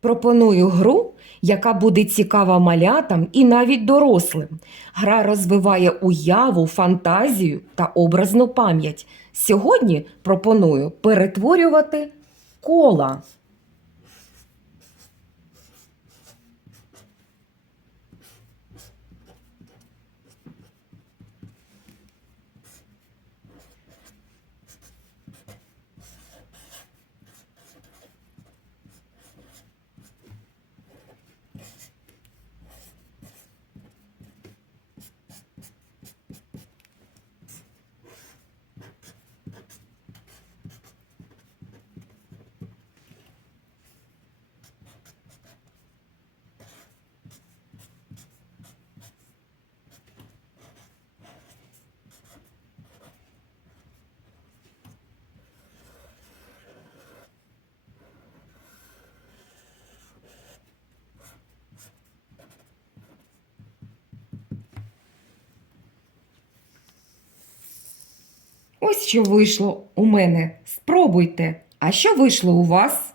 Пропоную гру, яка буде цікава малятам і навіть дорослим. Гра розвиває уяву, фантазію та образну пам'ять. Сьогодні пропоную перетворювати кола. Ось що вийшло у мене. Спробуйте. А що вийшло у вас?